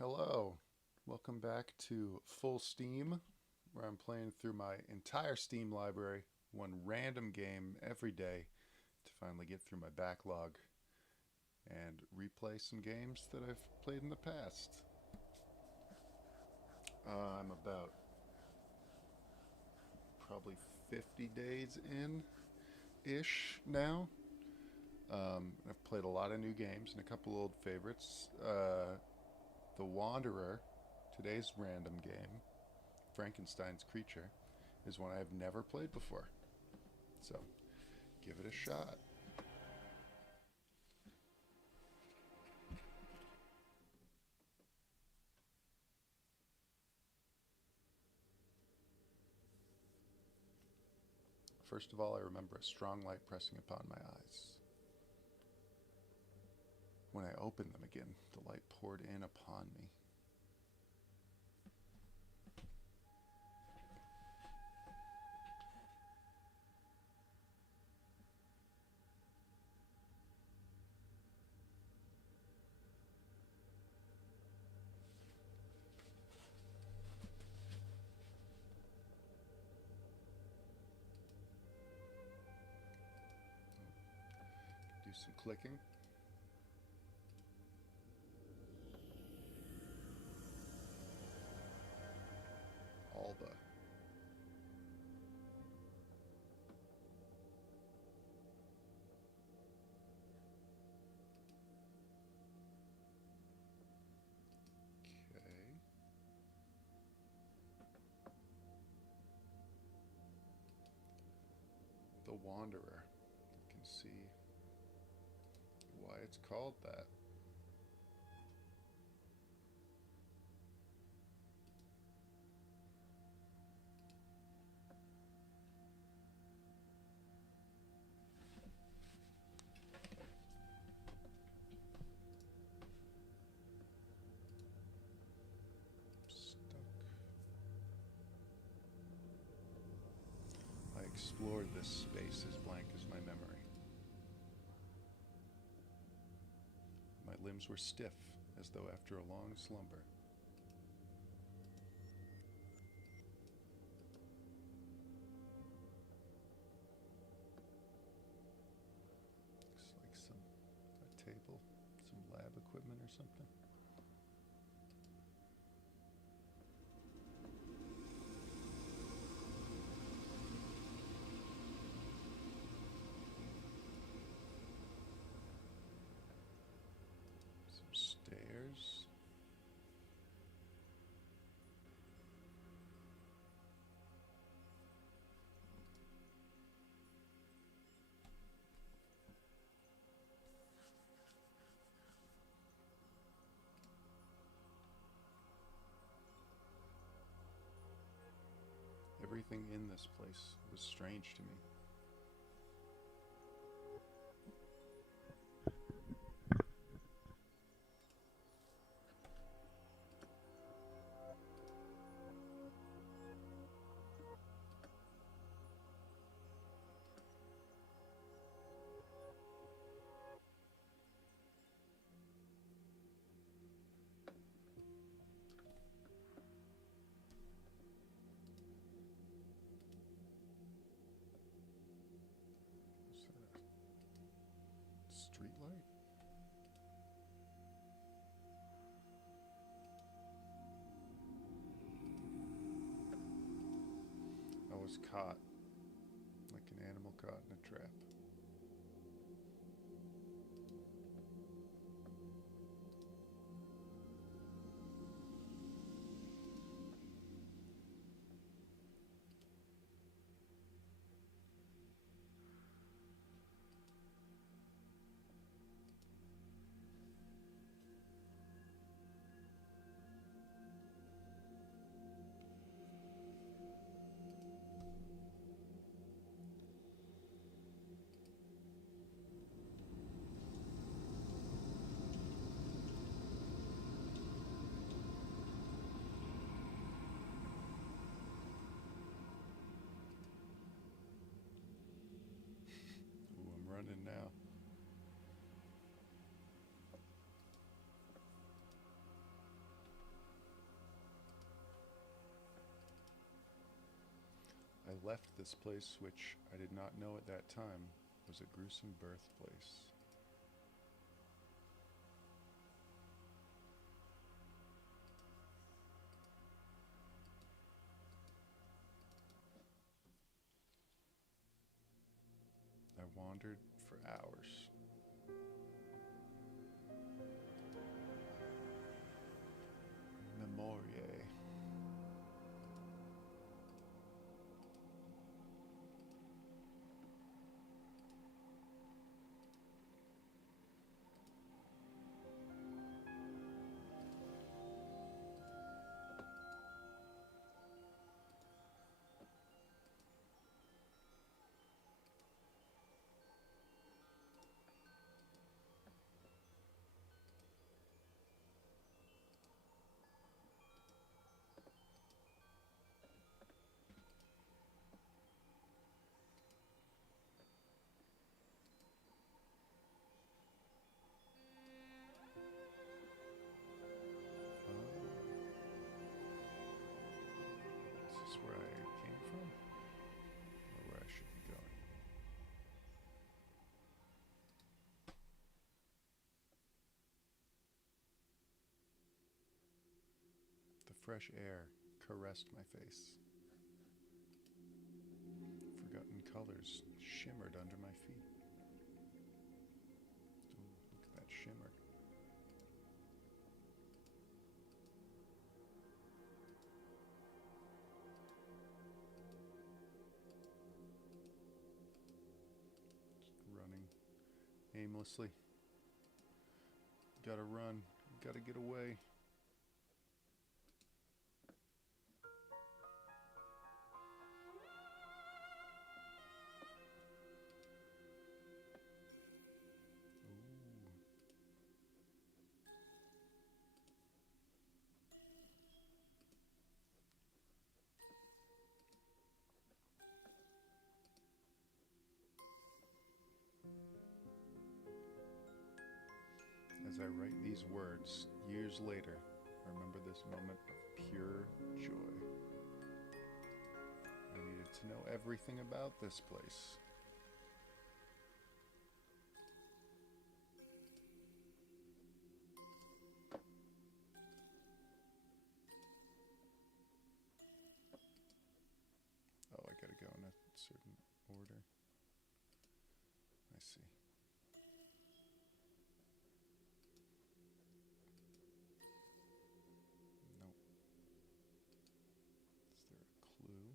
Hello, welcome back to Full Steam, where I'm playing through my entire Steam library, one random game every day to finally get through my backlog and replay some games that I've played in the past. I'm about probably 50 days in ish now. I've played a lot of new games and a couple old favorites. The Wanderer, today's random game, Frankenstein's Creature, is one I've never played before. So give it a shot. First of all, I remember a strong light pressing upon my eyes. When I opened them again, the light poured in upon me. Do some clicking. Alba. Okay. The Wanderer. You can see why it's called that. Stuck. I explored this space as blank as my memory. My limbs were stiff, as though after a long slumber. Looks like a table, some lab equipment or something. Some stairs. Everything in this place was strange to me. What's that? Street light? I was caught, like an animal caught in a trap. left this place, which I did not know at that time was a gruesome birthplace. I wandered for hours. Memorie. Is this where I came from? Or where I should be going? The fresh air caressed my face. Forgotten colors shimmered under my feet. Ooh, look at that shimmer. Running aimlessly. Gotta run. Gotta get away. As I write these words, years later, I remember this moment of pure joy. I needed to know everything about this place. Oh, I gotta go in a certain order. I see. Nope. Is there a clue?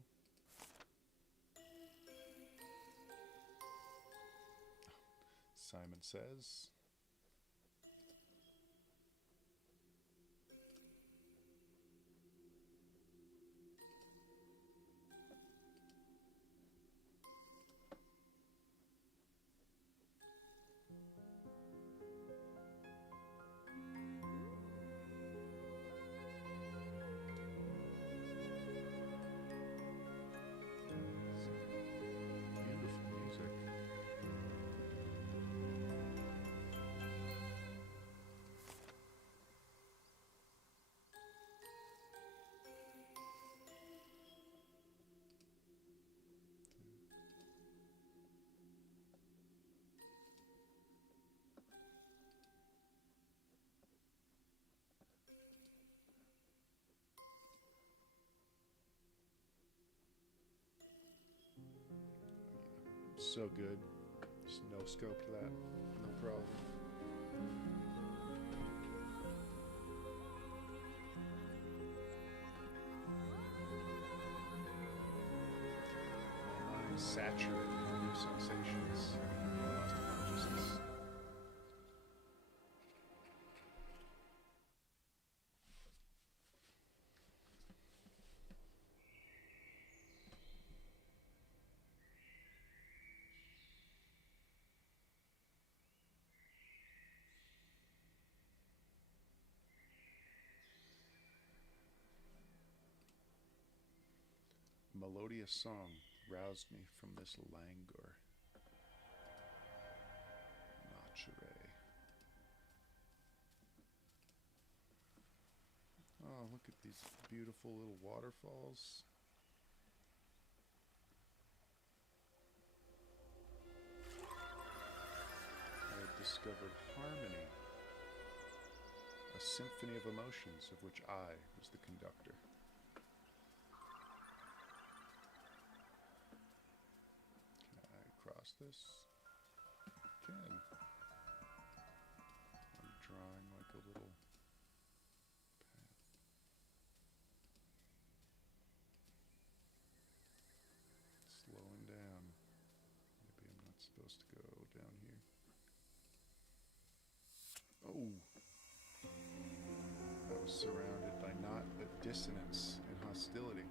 Simon Says. Beautiful music. So good. Just no scope to that. No problem. My mind saturated with new sensations. Lost consciousness. Melodious song roused me from this languor. Nochere. Oh, look at these beautiful little waterfalls. discovered harmony, a symphony of emotions of which I was the conductor. Can I cross this? Can. I'm drawing like a little path. Slowing down. Maybe I'm not supposed to go down here. Oh! I was surrounded by naught but dissonance and hostility.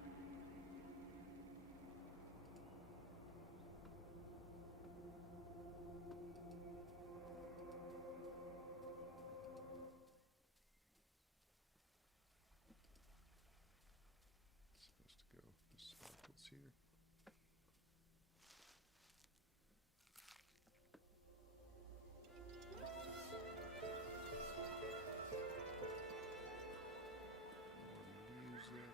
It's supposed to go the sparkles here. Music.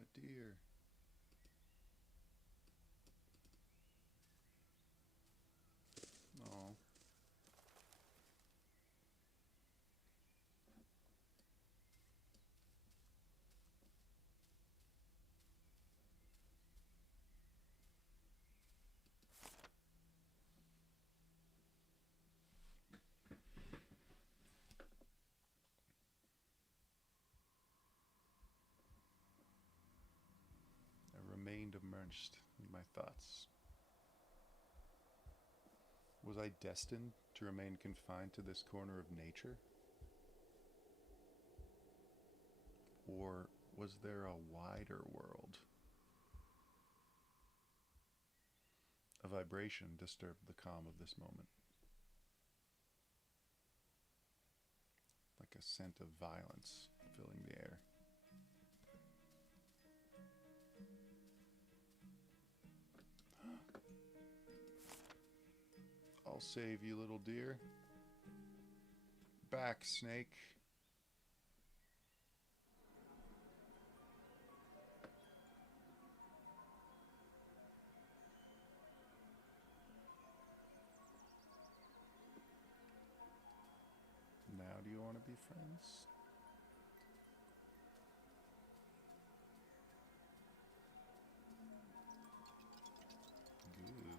A deer. Oh. I remained immersed in my thoughts. Was I destined to remain confined to this corner of nature? Or was there a wider world? A vibration disturbed the calm of this moment, like a scent of violence filling the air. I'll save you, little deer. Back, snake. Now do you want to be friends? Ooh.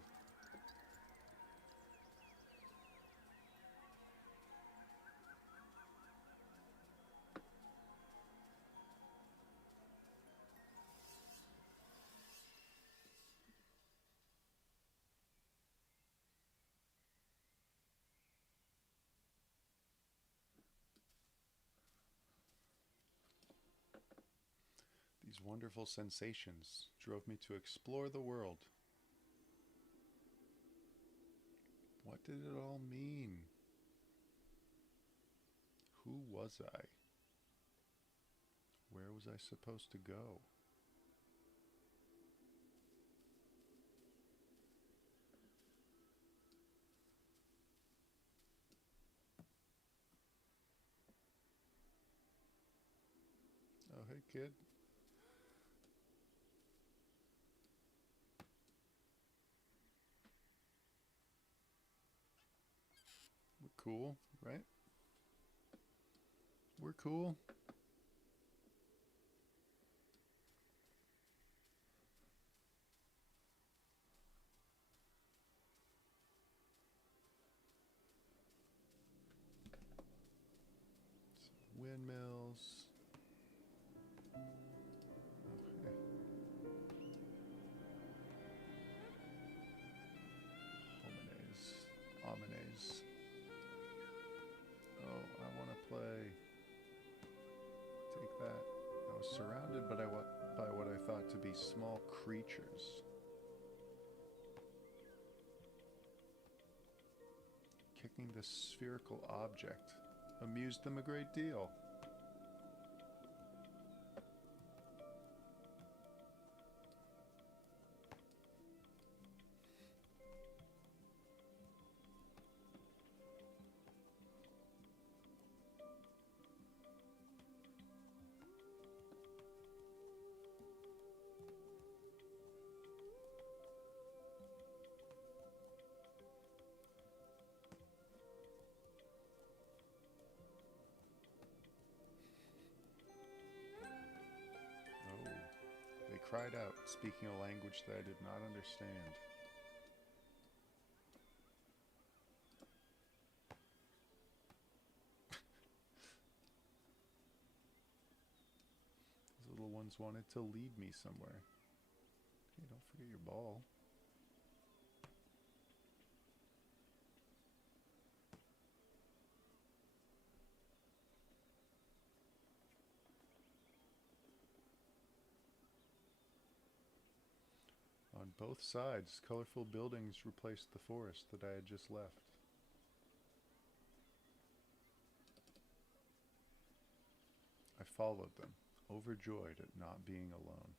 These wonderful sensations drove me to explore the world. What did it all mean? Who was I? Where was I supposed to go? Oh, hey, kid. We're cool, right? We're cool. Some windmills. Okay. Homines. Oh, I want to play. Take that. I was surrounded by what I thought to be small creatures. Kicking this spherical object amused them a great deal. cried out, speaking a language that I did not understand. These little ones wanted to lead me somewhere. Hey, don't forget your ball. On both sides, colorful buildings replaced the forest that I had just left. I followed them, overjoyed at not being alone.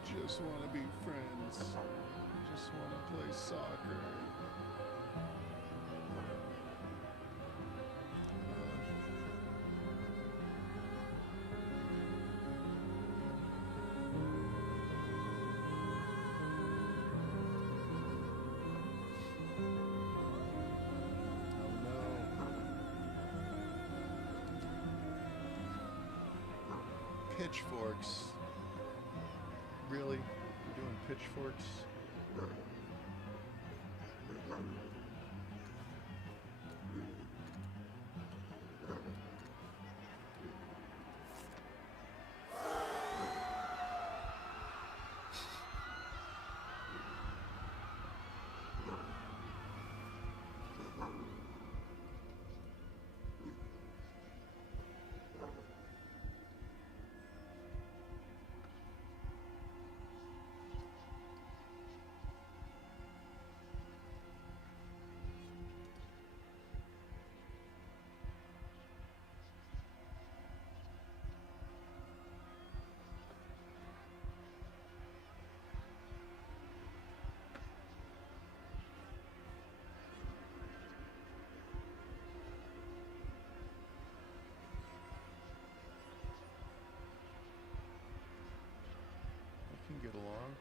I just want to be friends. I just want to play soccer. Oh no. Pitchforks. Really? We're doing pitchforks? Get along.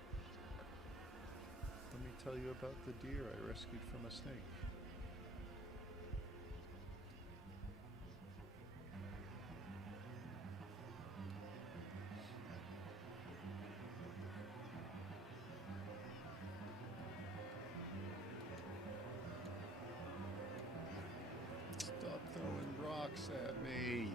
Let me tell you about the deer I rescued from a snake. Stop throwing rocks at me.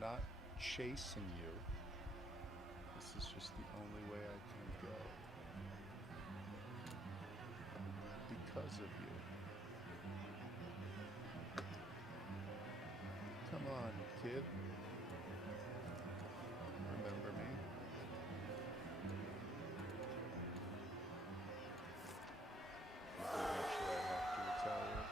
Not chasing you. This is just the only way I can go. Because of you. Come on, kid. Remember me? Eventually I have to retaliate.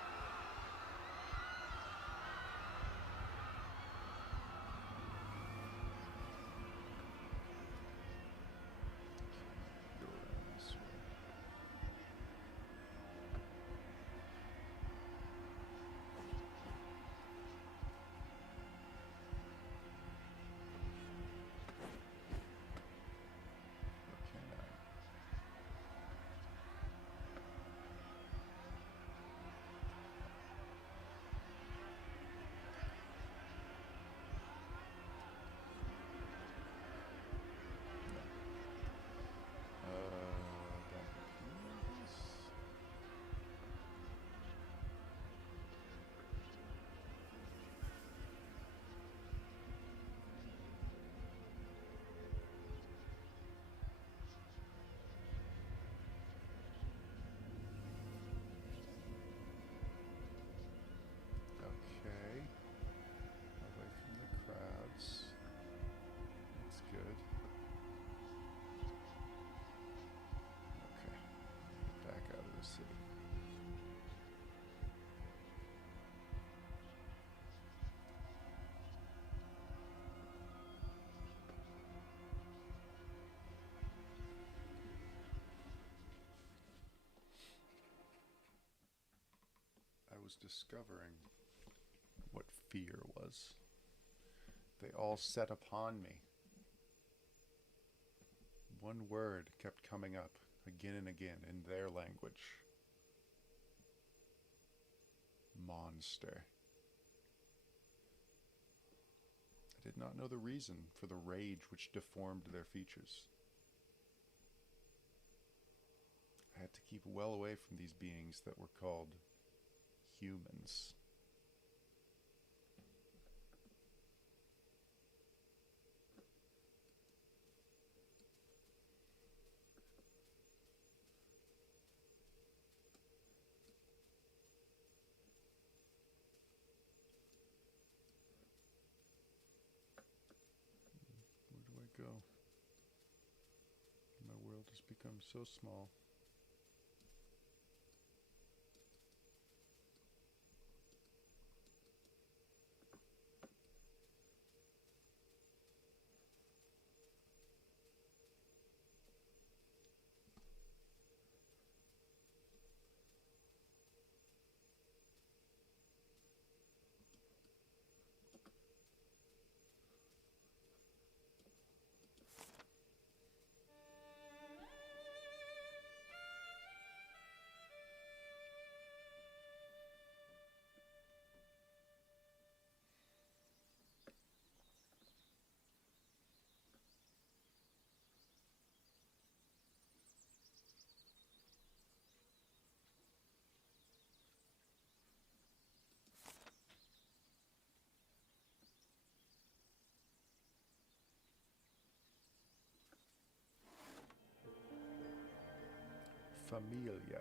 was discovering what fear was. They all set upon me. One word kept coming up again and again in their language. Monster. I did not know the reason for the rage which deformed their features. I had to keep well away from these beings that were called humans. Where do I go? My world has become so small. Familia.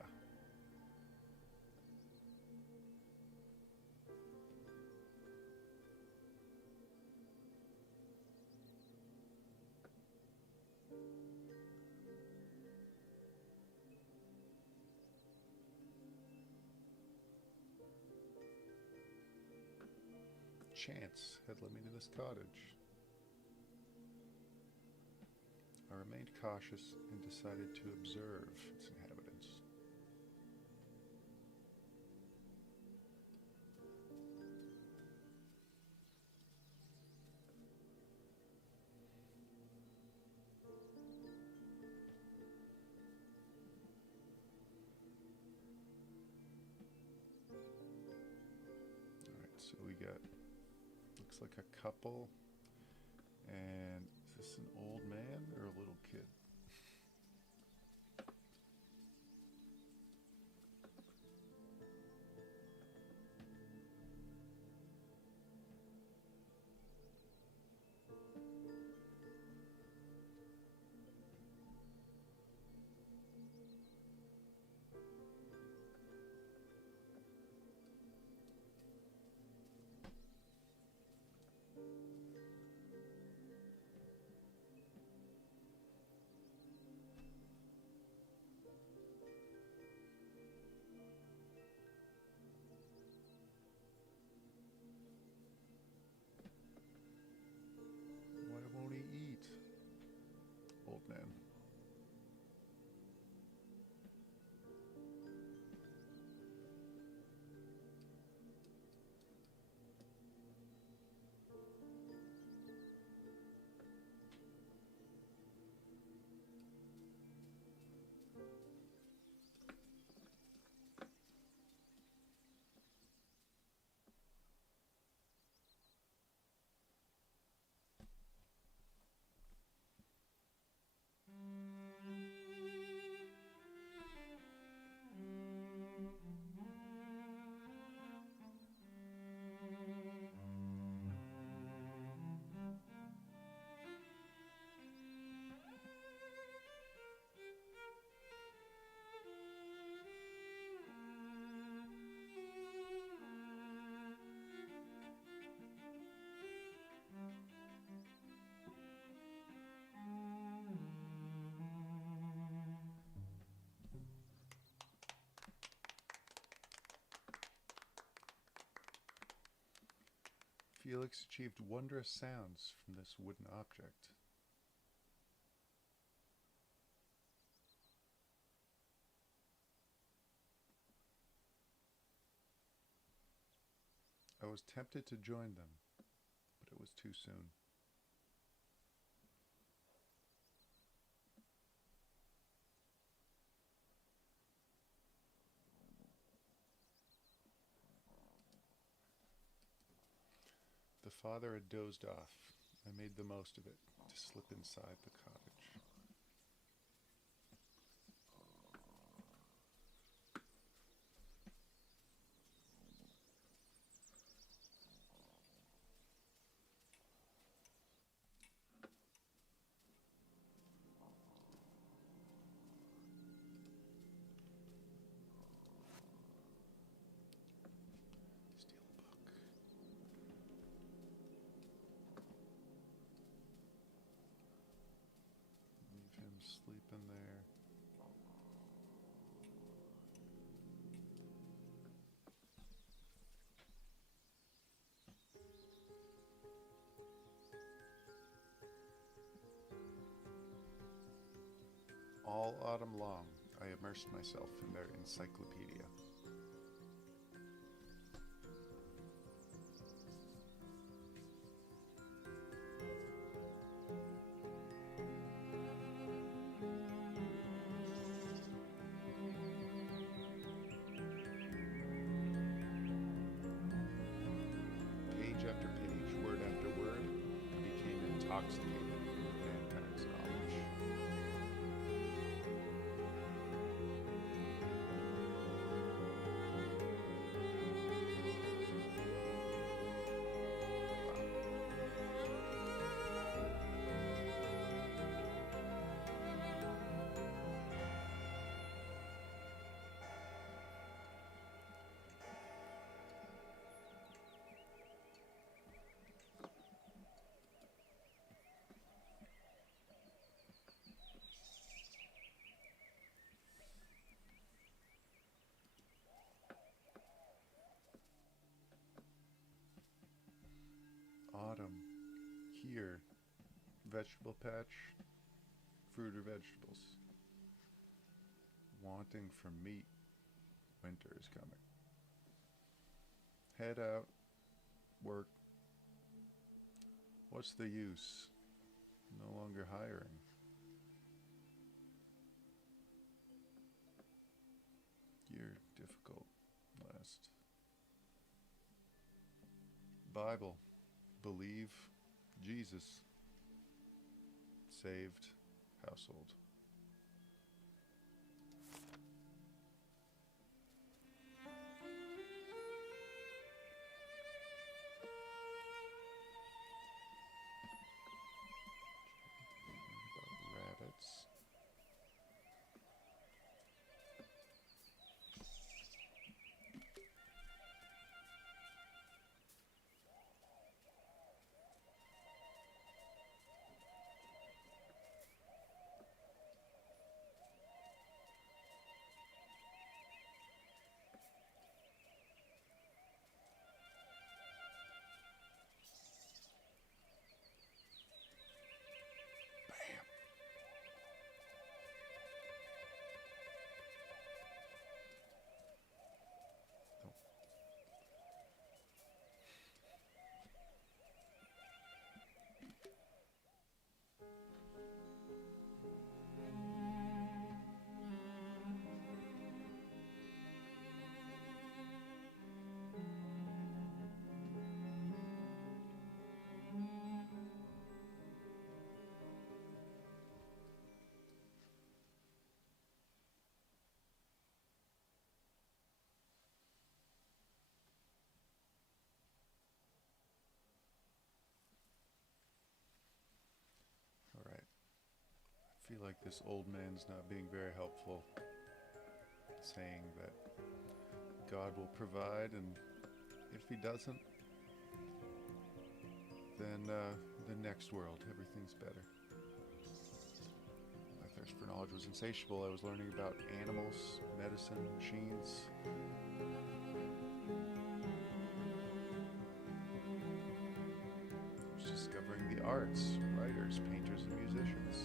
Chance had led me to this cottage. I remained cautious and decided to observe its inhabitants. Alright, so we got, looks like a couple. And is this an old man or a little kid? Why won't he eat? Old man. Felix achieved wondrous sounds from this wooden object. I was tempted to join them, but it was too soon. The father had dozed off. I made the most of it to slip inside the cottage. Steal a book. Leave him sleeping there. All autumn long, I immersed myself in their encyclopedia. Page after page, word after word, I became intoxicated with mankind's knowledge. Autumn, here, vegetable patch, fruit or vegetables. Wanting for meat, winter is coming. Head out, work. What's the use? No longer hiring. Year difficult last. Bible, believe, Jesus, saved, household. Rabbits. All right. I feel like this old man's not being very helpful, saying that God will provide, and if he doesn't, then the next world, everything's better. My thirst for knowledge was insatiable. I was learning about animals, medicine, machines. I was discovering the arts, writers, painters, and musicians.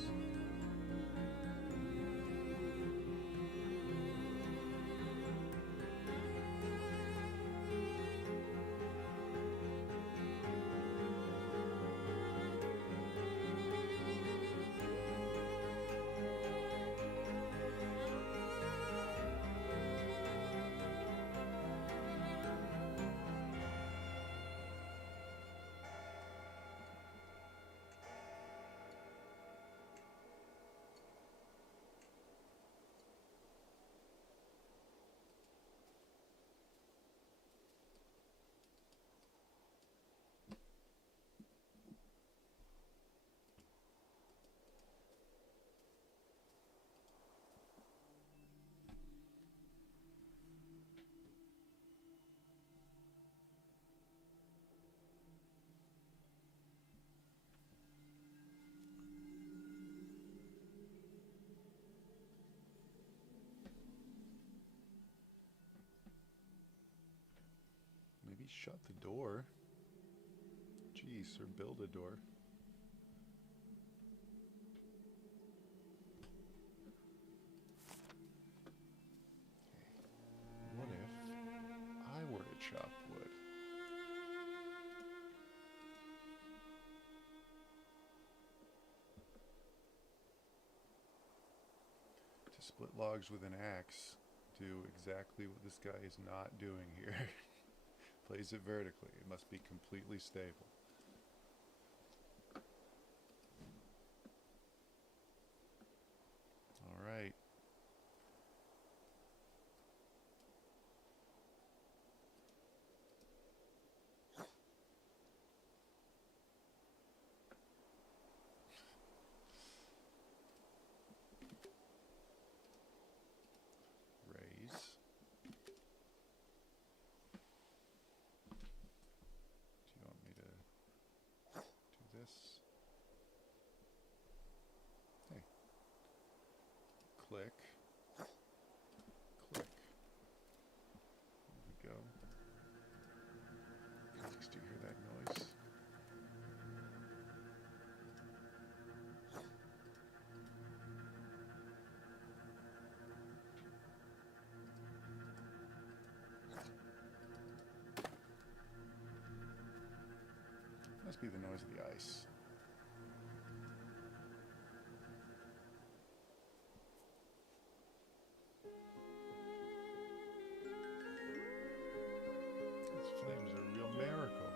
Maybe shut the door. Jeez, or build a door. What if I were to chop wood? To split logs with an axe, do exactly what this guy is not doing here. Place it vertically. It must be completely stable. All right. Raise. Do you want me to do this? Hey. Click. Click. There we go. Felix, do you hear that noise? Must be the noise of the ice. These flames are a real miracle.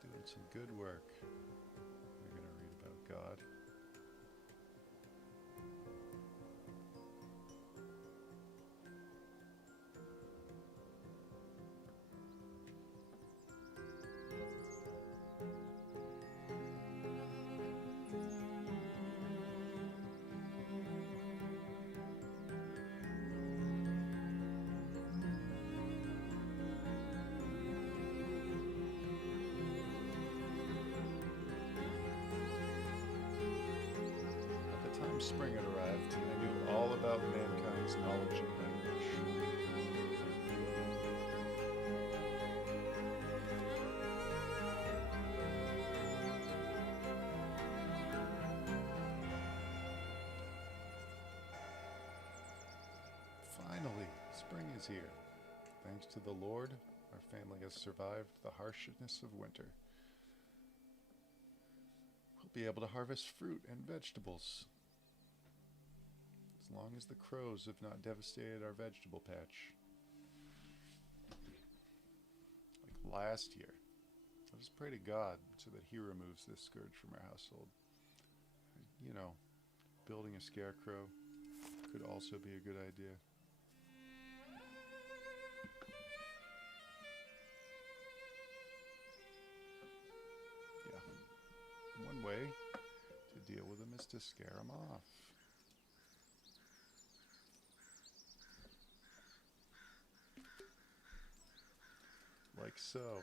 Doing some good work. We're going to read about God. Spring had arrived, I knew all about mankind's knowledge and language. Finally, spring is here. Thanks to the Lord, our family has survived the harshness of winter. We'll be able to harvest fruit and vegetables. As long as the crows have not devastated our vegetable patch. Like last year. Let us pray to God so that He removes this scourge from our household. You know, building a scarecrow could also be a good idea. Yeah. One way to deal with them is to scare them off. Like so.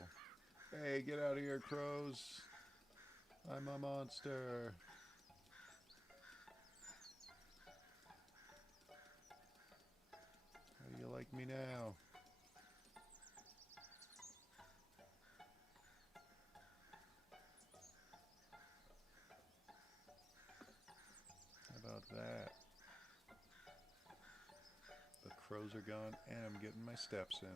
Hey, get out of here, crows. I'm a monster. How do you like me now? How about that? The crows are gone and I'm getting my steps in.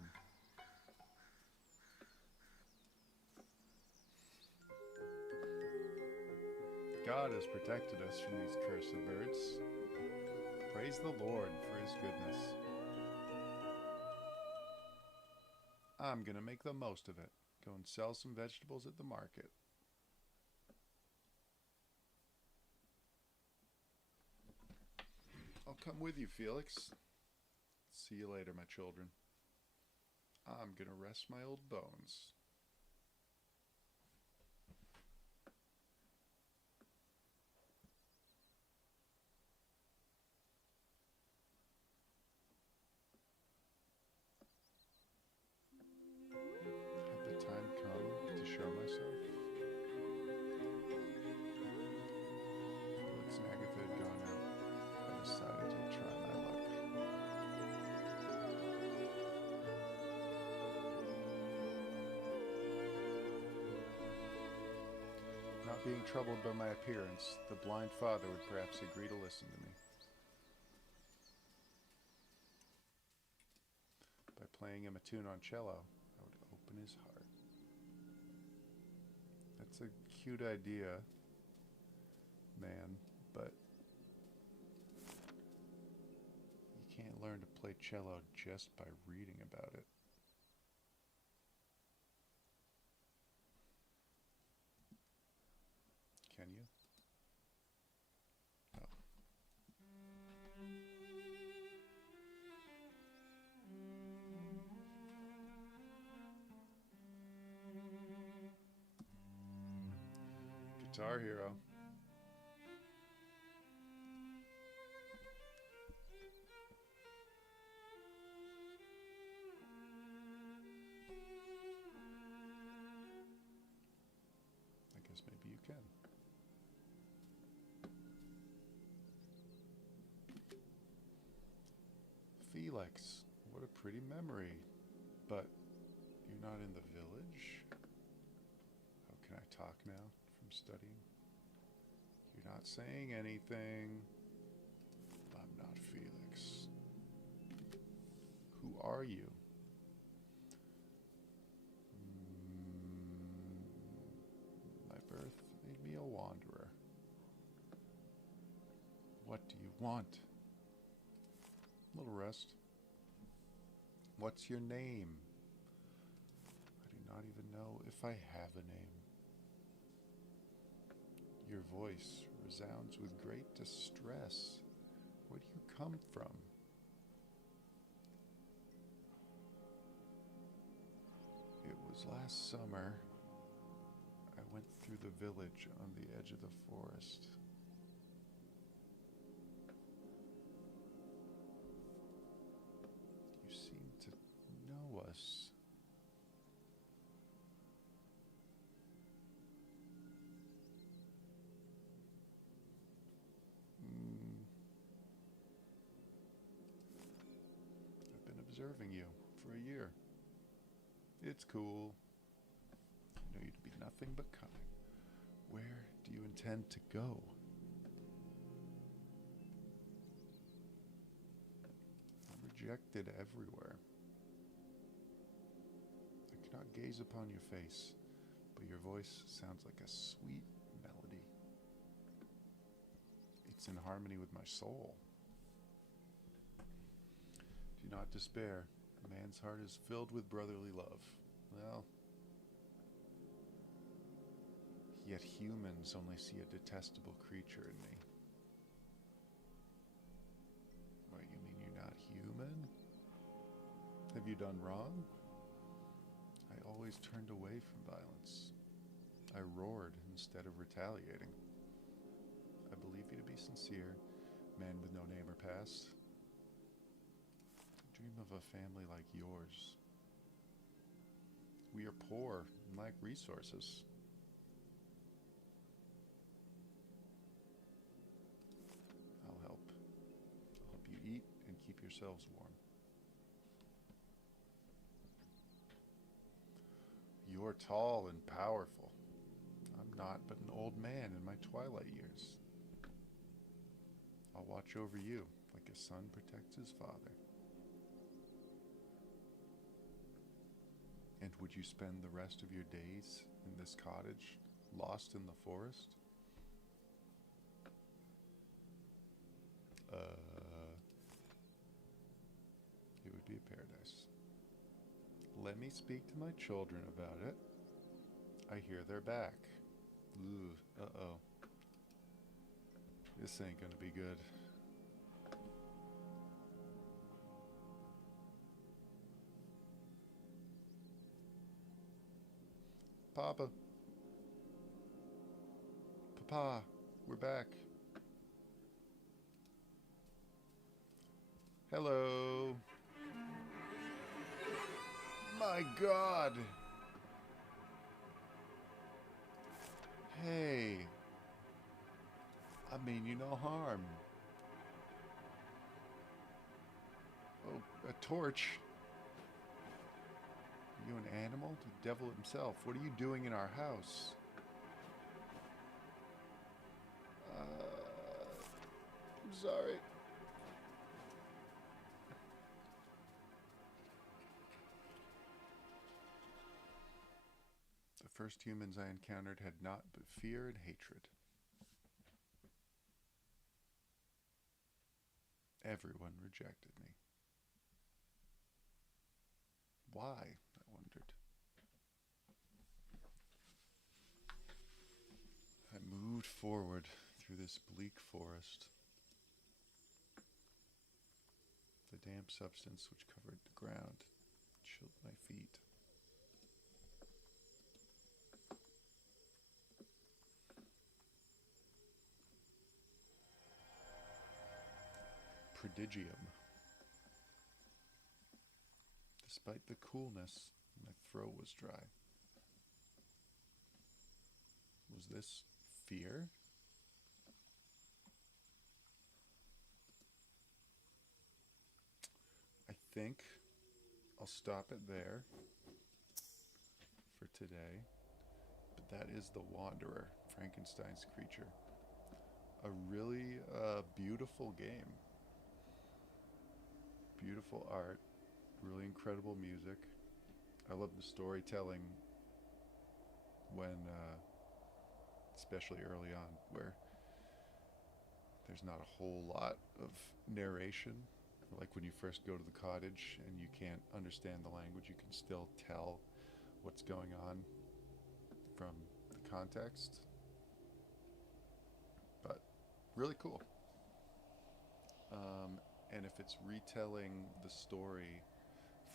God has protected us from these cursed birds. Praise the Lord for His goodness. I'm gonna make the most of it. Go and sell some vegetables at the market. I'll come with you, Felix. See you later, my children. I'm gonna rest my old bones. not being troubled by my appearance, the blind father would perhaps agree to listen to me. By playing him a tune on cello, I would open his heart. That's a cute idea, man, but you can't learn to play cello just by reading about it. Can you? No. Guitar Hero. I guess maybe you can. Felix, what a pretty memory. But you're not in the village? How can I talk now from studying? You're not saying anything. I'm not Felix. Who are you? My birth made me a wanderer. What do you want? A little rest. What's your name? I do not even know if I have a name. Your voice resounds with great distress. Where do you come from? It was last summer. I went through the village on the edge of the forest. You seem to know us. I've been observing you for a year. It's cool. I know you to be nothing but kind. Where do you intend to go? I'm rejected everywhere. I cannot gaze upon your face, but your voice sounds like a sweet melody. It's in harmony with my soul. Do not despair. A man's heart is filled with brotherly love. Well, yet humans only see a detestable creature in me. What, you mean you're not human? Have you done wrong? I always turned away from violence. I roared instead of retaliating. I believe you to be sincere, man with no name or past. Dream of a family like yours. We are poor and lack resources. I'll help. I'll help you eat and keep yourselves warm. You're tall and powerful. I'm not but an old man in my twilight years. I'll watch over you like a son protects his father. And would you spend the rest of your days in this cottage, lost in the forest? It would be a paradise. Let me speak to my children about it. I hear they're back. Ooh, uh-oh. This ain't gonna be good. Papa. Papa, we're back. Hello. My God. Hey. I mean you no harm. Oh, a torch. Are you an animal? The devil himself. What are you doing in our house? I'm sorry. The first humans I encountered had naught but fear and hatred. Everyone rejected me. Why? I wondered. I moved forward through this bleak forest. The damp substance which covered the ground chilled my feet. Prodigium. Despite the coolness, my throat was dry. Was this fear? I think I'll stop it there for today. But that is The Wanderer, Frankenstein's creature. A really beautiful game. Beautiful art, really incredible music. I love the storytelling when, especially early on, where there's not a whole lot of narration. Like when you first go to the cottage and you can't understand the language, you can still tell what's going on from the context. But really cool. And if it's retelling the story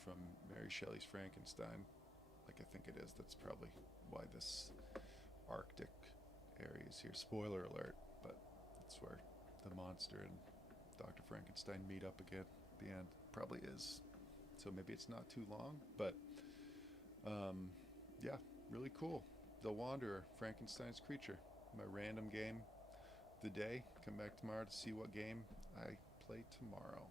from Mary Shelley's Frankenstein, like I think it is, that's probably why this Arctic area is here. Spoiler alert, but that's where the monster and Dr. Frankenstein meet up again at the end. Probably is. So maybe it's not too long, but yeah, really cool. The Wanderer, Frankenstein's creature. My random game of the day. Come back tomorrow to see what game I play tomorrow.